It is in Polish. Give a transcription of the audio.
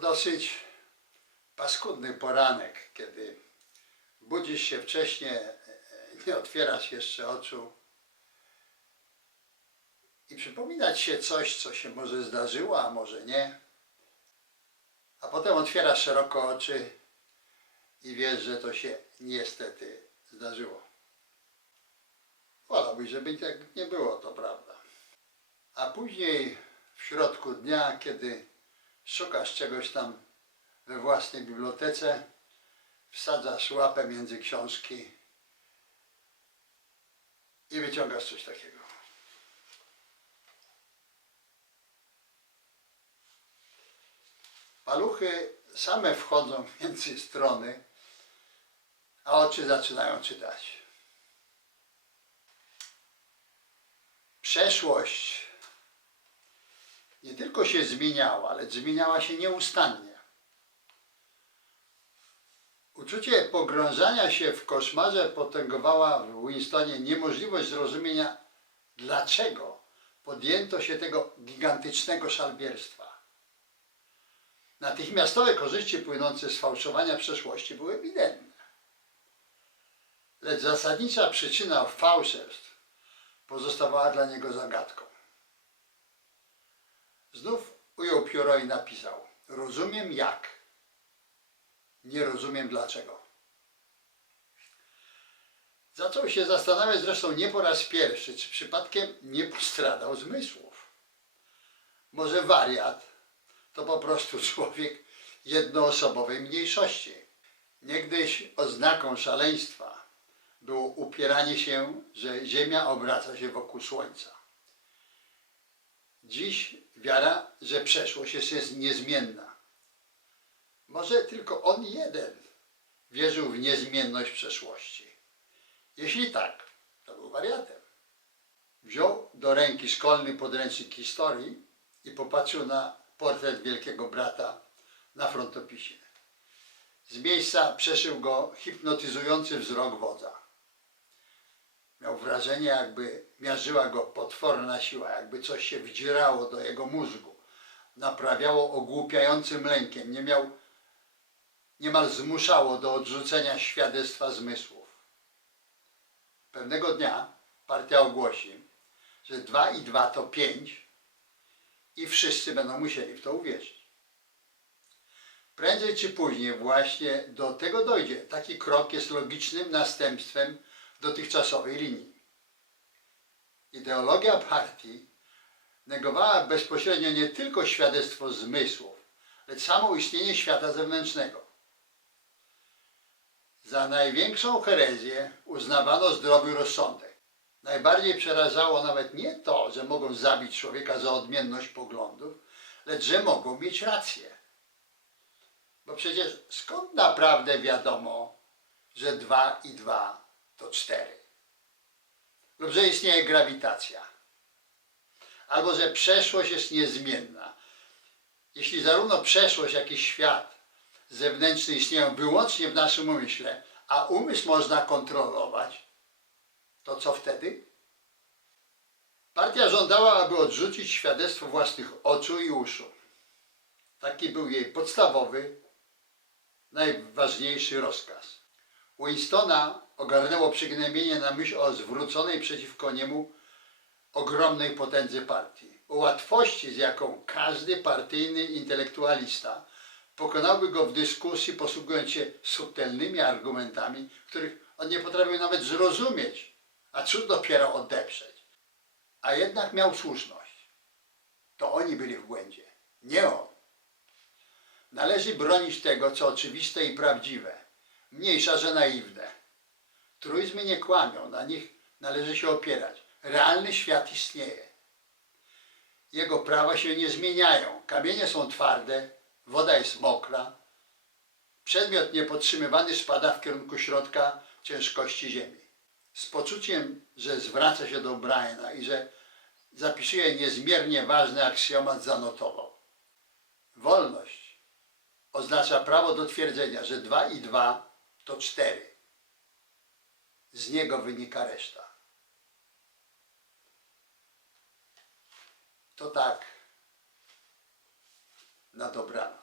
Dosyć paskudny poranek, kiedy budzisz się wcześnie, nie otwierasz jeszcze oczu i przypominać się coś, co się może zdarzyło, a może nie. A potem otwierasz szeroko oczy i wiesz, że to się niestety zdarzyło. Wolałbyś, żeby tak nie było, to prawda. A później w środku dnia, kiedy szukasz czegoś tam we własnej bibliotece, wsadzasz łapę między książki i wyciągasz coś takiego. Paluchy same wchodzą między strony, a oczy zaczynają czytać. Przeszłość nie tylko się zmieniała, ale zmieniała się nieustannie. Uczucie pogrążania się w koszmarze potęgowała w Winstonie niemożliwość zrozumienia, dlaczego podjęto się tego gigantycznego szalbierstwa. Natychmiastowe korzyści płynące z fałszowania przeszłości były ewidentne. Lecz zasadnicza przyczyna fałszerstw pozostawała dla niego zagadką. Znów ujął pióro i napisał: Rozumiem jak, nie rozumiem dlaczego. Zaczął się zastanawiać zresztą nie po raz pierwszy, czy przypadkiem nie postradał zmysłów. Może wariat to po prostu człowiek jednoosobowej mniejszości. Niegdyś oznaką szaleństwa było upieranie się, że Ziemia obraca się wokół Słońca. Dziś wiara, że przeszłość jest, jest niezmienna. Może tylko on jeden wierzył w niezmienność przeszłości. Jeśli tak, to był wariatem. Wziął do ręki szkolny podręcznik historii i popatrzył na portret wielkiego brata na frontopisie. Z miejsca przeszył go hipnotyzujący wzrok wodza. Miał wrażenie, jakby miażdżyła go potworna siła, jakby coś się wdzierało do jego mózgu. Naprawiało ogłupiającym lękiem. Nie miał, niemal zmuszało do odrzucenia świadectwa zmysłów. Pewnego dnia partia ogłosi, że dwa i dwa to pięć i wszyscy będą musieli w to uwierzyć. Prędzej czy później właśnie do tego dojdzie. Taki krok jest logicznym następstwem dotychczasowej linii. Ideologia partii negowała bezpośrednio nie tylko świadectwo zmysłów, lecz samo istnienie świata zewnętrznego. Za największą herezję uznawano zdrowy rozsądek. Najbardziej przerażało nawet nie to, że mogą zabić człowieka za odmienność poglądów, lecz że mogą mieć rację. Bo przecież skąd naprawdę wiadomo, że dwa i dwa to cztery? Lub że istnieje grawitacja? Albo że przeszłość jest niezmienna? Jeśli zarówno przeszłość, jak i świat zewnętrzny istnieją wyłącznie w naszym umyśle, a umysł można kontrolować, to co wtedy? Partia żądała, aby odrzucić świadectwo własnych oczu i uszu. Taki był jej podstawowy, najważniejszy rozkaz. Winstona ogarnęło przygnębienie na myśl o zwróconej przeciwko niemu ogromnej potędze partii. O łatwości, z jaką każdy partyjny intelektualista pokonałby go w dyskusji, posługując się subtelnymi argumentami, których on nie potrafił nawet zrozumieć, a cóż dopiero odeprzeć. A jednak miał słuszność. To oni byli w błędzie, nie on. Należy bronić tego, co oczywiste i prawdziwe, mniejsza, że naiwne. Truizmy nie kłamią, na nich należy się opierać. Realny świat istnieje. Jego prawa się nie zmieniają. Kamienie są twarde, woda jest mokra. Przedmiot niepodtrzymywany spada w kierunku środka ciężkości ziemi. Z poczuciem, że zwraca się do Briana i że zapisuje niezmiernie ważny aksjomat, zanotował. Wolność oznacza prawo do twierdzenia, że dwa i dwa to cztery. Z niego wynika reszta. To tak na dobranoc.